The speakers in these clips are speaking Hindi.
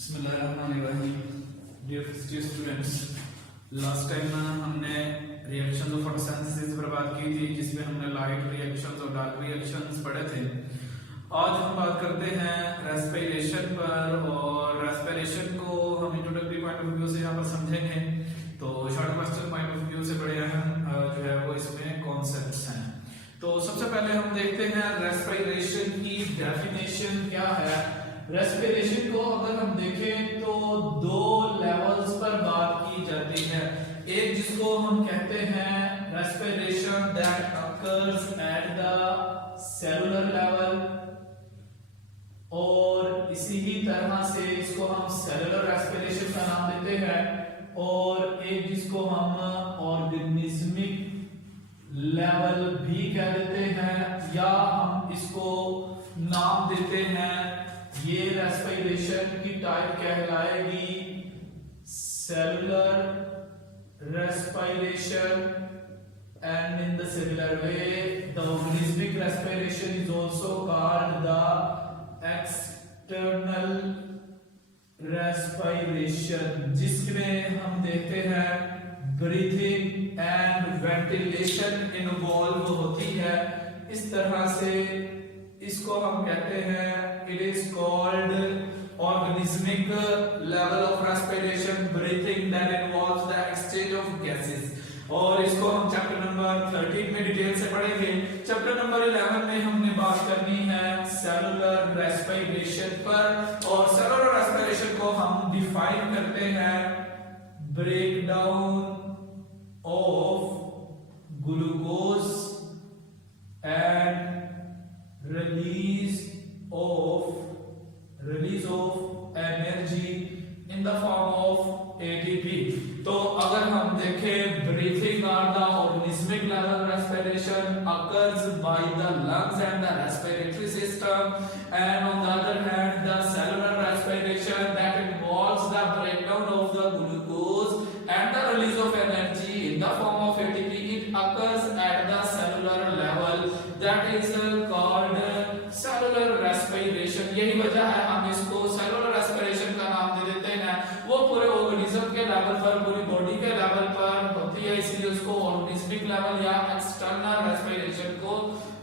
डियर स्टूडेंट्स, लास्ट टाइम हमने रिएक्शन ऑफ फोटोसिंथेसिस पर बात की थी, जिसमें हमने लाइट रिएक्शंस और डार्क रिएक्शंस पढ़े थे। आज हम बात करते हैं रेस्पिरेशन पर, और रेस्पिरेशन को हम इंट्रोडक्टरी पॉइंट ऑफ व्यू से यहाँ पर समझेंगे। तो short question point of view से बड़े अहम जो है वो इसमें कॉन्सेप्ट्स हैं। तो सबसे पहले हम देखते हैं रेस्पिरेशन की डेफिनेशन क्या है। रेस्पिरेशन को अगर हम देखें तो दो लेवल्स पर बात की जाती है। एक जिसको हम कहते हैं respiration that occurs at the cellular level, और इसी ही तरह से इसको हम सेलुलर रेस्पिरेशन का नाम देते हैं। और एक जिसको हम ऑर्गेनिज्मिक लेवल भी कह देते हैं, या हम इसको नाम देते हैं, ये रेस्पिरेशन की टाइप कहलाएगी cellular respiration, and in the similar way the organismic respiration is also called the external respiration, जिसमें हम देखते हैं ब्रीथिंग एंड वेंटिलेशन इन्वॉल्व होती है। इस तरह से इसको हम कहते हैं, it is called organismic level of respiration, breathing that involves the exchange of gases। और इसको हम चैप्टर नंबर 13 में डिटेल से पढ़ेंगे। चैप्टर नंबर 11 में हमने बात करनी है सेलुलर रेस्पिरेशन पर, और सेलुलर रेस्पिरेशन को हम डिफाइन करते हैं breakdown of glucose and release of energy in the form of ATP। तो अगर हम देखें, breathing or the organismic level respiration occurs by the lungs and the respiratory system, and on the other hand the cellular respiration that involves the breakdown of the glucose and the release of energy in the form of ATP, it occurs at the cellular level, that is called cellular respiration। यही वजह है हम इसको सेलुलर रेस्पिरेशन का नाम दे देते हैं। वो पूरे ऑर्गेनिज्म के लेवल पर, पूरी बॉडी के लेवल पर होती है, इसलिए उसको ऑर्गेनिस्मिक लेवल या एक्सटर्नल रेस्पिरेशन को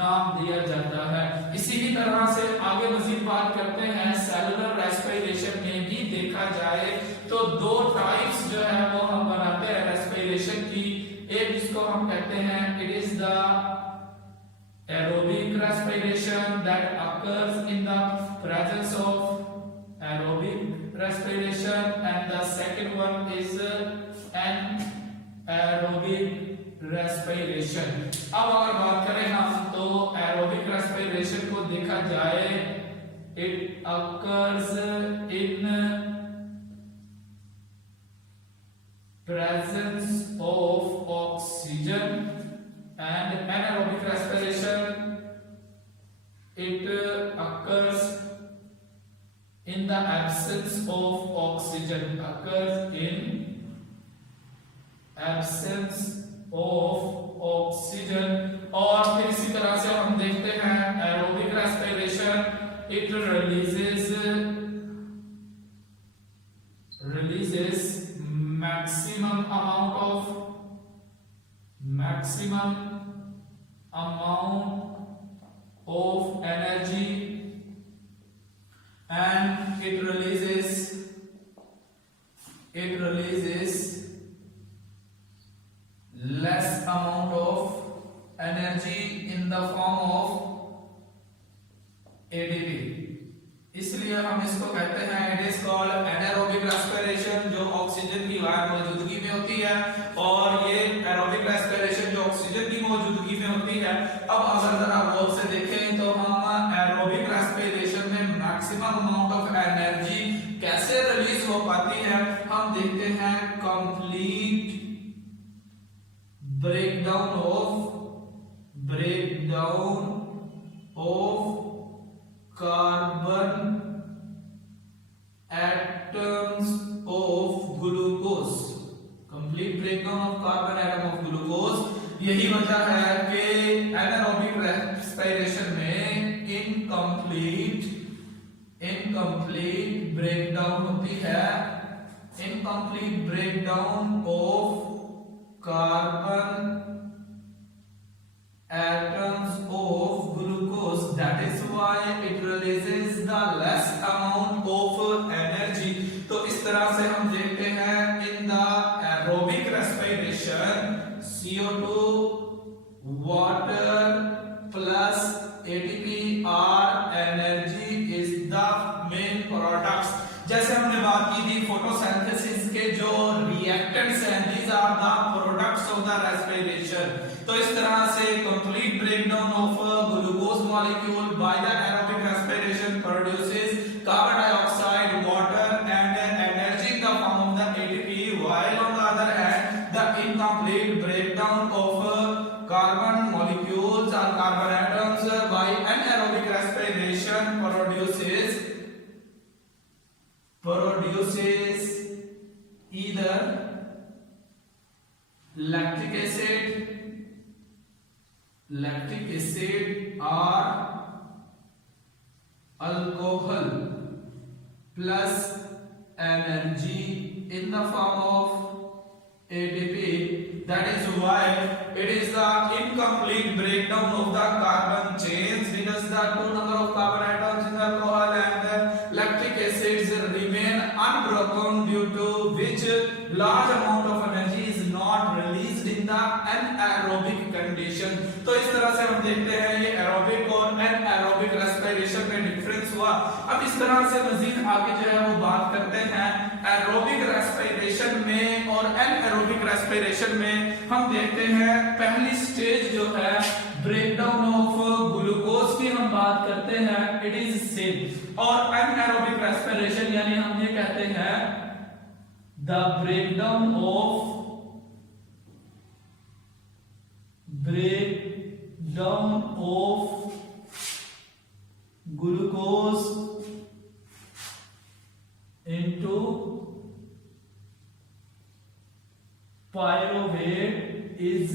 नाम दिया जाता है। इसी ही तरह से आगे मजीद बात करते हैं, सेलुलर रेस्पिरेशन में भी देखा जाए तो दो टाइप्स जो है वो हम बनाते हैं रेस्पिरेशन की। एक जिसको हम कहते हैं, it is the aerobic respiration that occurs in the presence of aerobic respiration, and the second one is anaerobic respiration। अब अगर बात करें हम तो aerobic respiration को देखा जाए, it occurs in presence of oxygen, and anaerobic respiration, it occurs in the absence of oxygen, occurs in absence of oxygen। और फिर इसी तरह से हम देखते हैं aerobic respiration, it releases maximum amount of energy, and it releases less amount of energy in the form of ATP। इसलिए हम इसको कहते हैं, it is called anaerobic respiration, जो ऑक्सीजन की मौजूदगी में होती है, और ये एरोबिक रेस्पिरेशन जो ऑक्सीजन की मौजूदगी में होती है। अब अगर जरा गौर से देखें तो हम एरोबिक रेस्पिरेशन में मैक्सिमम अमाउंट ऑफ एनर्जी कैसे रिलीज हो पाती है, हम देखते हैं complete breakdown of carbon atoms of glucose, complete breakdown of carbon atom of glucose. यही वजह है कि एनारोबिक रेस्पिरेशन में इनकम्प्लीट इनकम्प्लीट ब्रेकडाउन होती है, incomplete breakdown of carbon atoms of glucose, that is why it releases the less amount of energy. तो इस तरह से हम देखते हैं in the aerobic respiration CO2 water plus ATP are energy is the main products. जैसे हमने बात की थी फोटोसिंथेसिस के जो रिएक्टेंट्स हैं, these are the products of the respiration. तो इस तरह से complete breakdown of glucose molecule by the aerobic respiration produces carbon dioxide, water and energy in the form of the ATP, while on the other hand the incomplete breakdown of carbon molecules or carbon atoms by anaerobic respiration produces either lactic acid or alcohol plus energy in the form of ATP. That is why it is the incomplete breakdown of the carbon chains, because the two number of carbon atoms in the alcohol and the lactic acids remain unbroken, due to which large amount of energy is not released in the anaerobic condition. तो इस तरह से हम देखते हैं ये एरोबिक और एनाएरोबिक रेस्पिरेशन में डिफरेंस हुआ। अब इस तरह से मजीद आगे जो है वो बात करते हैं एरोबिक रेस्पिरेशन में और एनाएरोबिक रेस्पिरेशन में। हम देखते हैं पहली स्टेज जो है ब्रेकडाउन ऑफ ग्लूकोज की हम बात करते हैं, इट इज सेम। और एनाएरोबिक रेस्पिरेशन यानी हम ये कहते हैं the breakdown of glucose into pyruvate is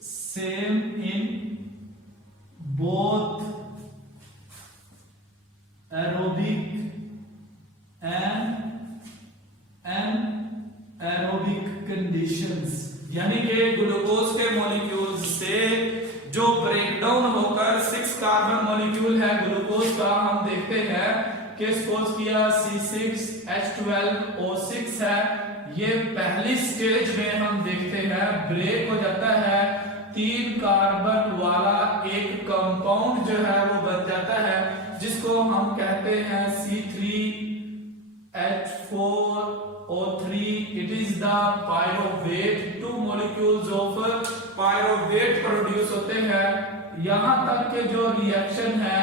same in both aerobic and anaerobic conditions। यानी कि ग्लूकोज के मॉलिक्यूल्स से जो ब्रेकडाउन होकर 6 कार्बन मॉलिक्यूल है ग्लूकोज का, हम देखते हैं कि सपोज किया C6H12O6 है, ये पहली स्टेज में हम देखते हैं ब्रेक हो जाता है, 3 कार्बन वाला एक कंपाउंड जो है वो बन जाता है, जिसको हम कहते हैं C3H4O3। it is the pyruvate, 2 molecules of pyruvate produce होते हैं। यहां तक के जो रिएक्शन है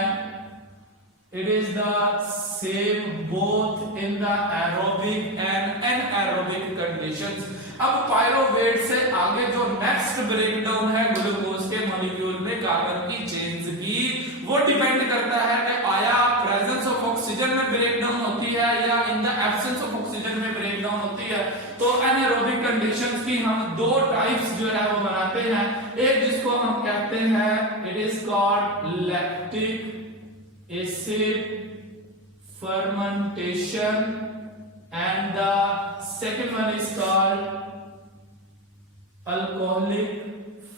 it is the same both in the aerobic and anaerobic conditions। अब पायरोवेट से आगे जो नेक्स्ट ब्रेकडाउन है ग्लूकोज के मॉलिक्यूल में कार्बन की चेन्स की, वो डिपेंड करता है कि आया प्रेजेंस ऑफ ऑक्सीजन में ब्रेकडाउन होती है या in the absence of oxygen में ब्रेकडाउन होती है। तो एनाएरोबिक कंडीशंस की हम 2 टाइप्स जो है वो बनाते हैं, एक जिसको हम कहते हैं it is called lactic acid fermentation and the second one is called alcoholic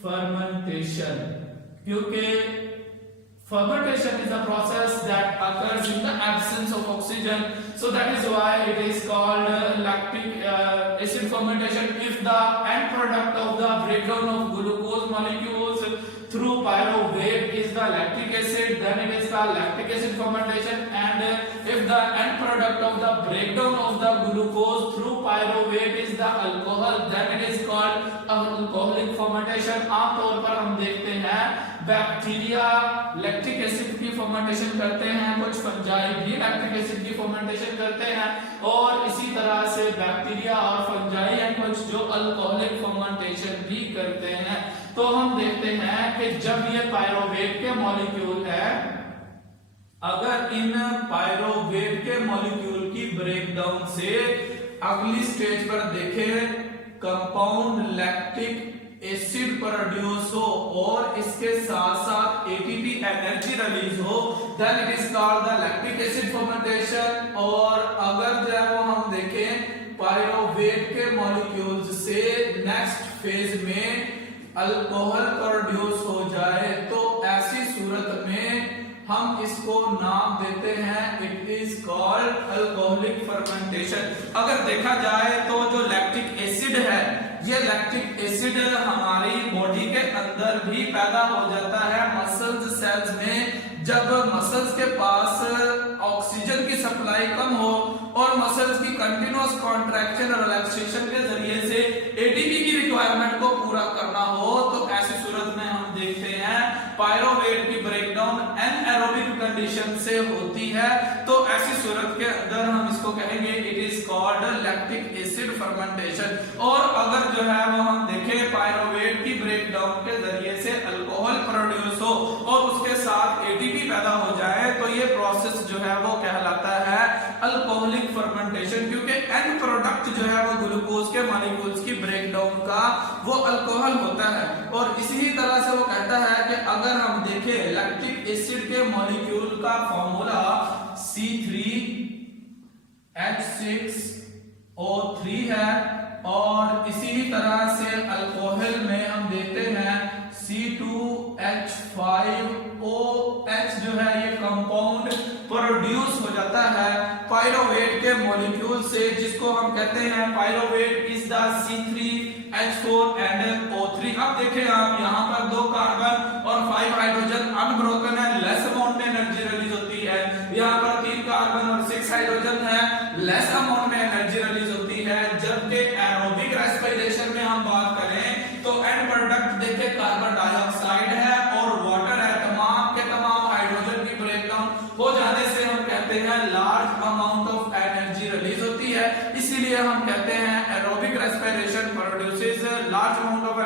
fermentation। क्योंकि fermentation is a process that occurs in the absence of oxygen, so that is why it is called lactic acid fermentation। if the end product of the breakdown of glucose molecules through pyruvate is the lactic acid, then it is called lactic acid fermentation। and if the end product of the breakdown of the glucose through pyruvate is the alcohol, then it is called alcoholic fermentation। आमतौर पर हम देखते हैं बैक्टीरिया लैक्टिक एसिड की फर्मेंटेशन करते हैं, कुछ फंजाई भी लैक्टिक एसिड की फर्मेंटेशन करते हैं, और इसी तरह से बैक्टीरिया और फंजाई हैं कुछ जो अल्कोहलिक फर्मेंटेशन भी करते हैं। तो हम देखते हैं कि जब ये पायरोवेट के मॉलिक्यूल है, अगर इन पायरोवेट के मॉलिक्यूल की ब्रेकडाउन से अगली स्टेज पर देखें कंपाउंड लैक्टिक एसिड प्रोड्यूस हो और इसके साथ साथ एटीपी एनर्जी रिलीज हो, then it is called the lactic acid fermentation. और अगर जो है वो हम देखें पायरोवेट के मॉलिक्यूल्स से नेक्स्ट फेज में अल्कोहल प्रोड्यूस हो जाए तो ऐसी सूरत में हम इसको नाम देते हैं, it is called alcoholic fermentation. अगर देखा जाए तो जो लैक्टिक एसिड है, ये लैक्टिक एसिड हमारी बॉडी के अंदर भी पैदा हो जाता है मसल्स सेल्स में। जब मसल्स के पास ऑक्सीजन की सप्लाई कम हो और मसल्स की कंटिन्यूअस कॉन्ट्रैक्शन और रिलैक्सेशन के जरिए से एटीपी की रिक्वायरमेंट को पूरा करना हो, तो ऐसी सूरत में हम देखते हैं पायरोवेट की ब्रेकडाउन एनएरोबिक कंडीशन से होती है। तो ऐसी सूरत के अंदर हम इसको कहेंगे it is called lactic acid fermentation. और अगर जो है वो हम देखें पायरोवेट की ब्रेकडाउन के जरिए से अल्कोहल प्रोड्यूस हो और उसके साथ एटीपी पैदा हो जाए तो ये प्रोसेस जो है वो कहलाता है अल्कोहलिक फर्मेंटेशन, क्योंकि एंड प्रोडक्ट जो है वो ग्लूकोज के मॉलिक्यूल्स की ब्रेकडाउन का वो अल्कोहल होता है। और इसी तरह से वो कहता है कि अगर हम देखें लैक्टिक एसिड के मॉलिक्यूल का फॉर्मूला C3H6O3 है और इसी तरह से अल्कोहल में हम देते हैं C2H5OH जो है ये कंपाउंड प्रोड्यूस हो जाता है पायरोवेट के मॉलिक्यूल से, जिसको हम कहते हैं pyruvate is the C3H4 and O3। अब देखें आप यहाँ पर 2 कार्बन और 5 हाइड्रोजन अनब्रोकन है, लेस अमाउंट में एनर्जी रिलीज होती है। यहाँ पर 3 कार्बन और 6 हाइड्रोजन है, लेस अमाउंट में एनर्जी रिलीज होती है। जबकि एरोबिक रेस्पिरेशन में हम बात करें तो एंड प्रोडक्ट देखें कार्बन डाइऑक्साइड है और वाटर है, तमाम के तमाम हाइड्रोजन की ब्रेकडाउन हो जाने से हम कहते हैं large amount of energy release होती है। इसीलिए हम कहते हैं aerobic respiration produces large amount of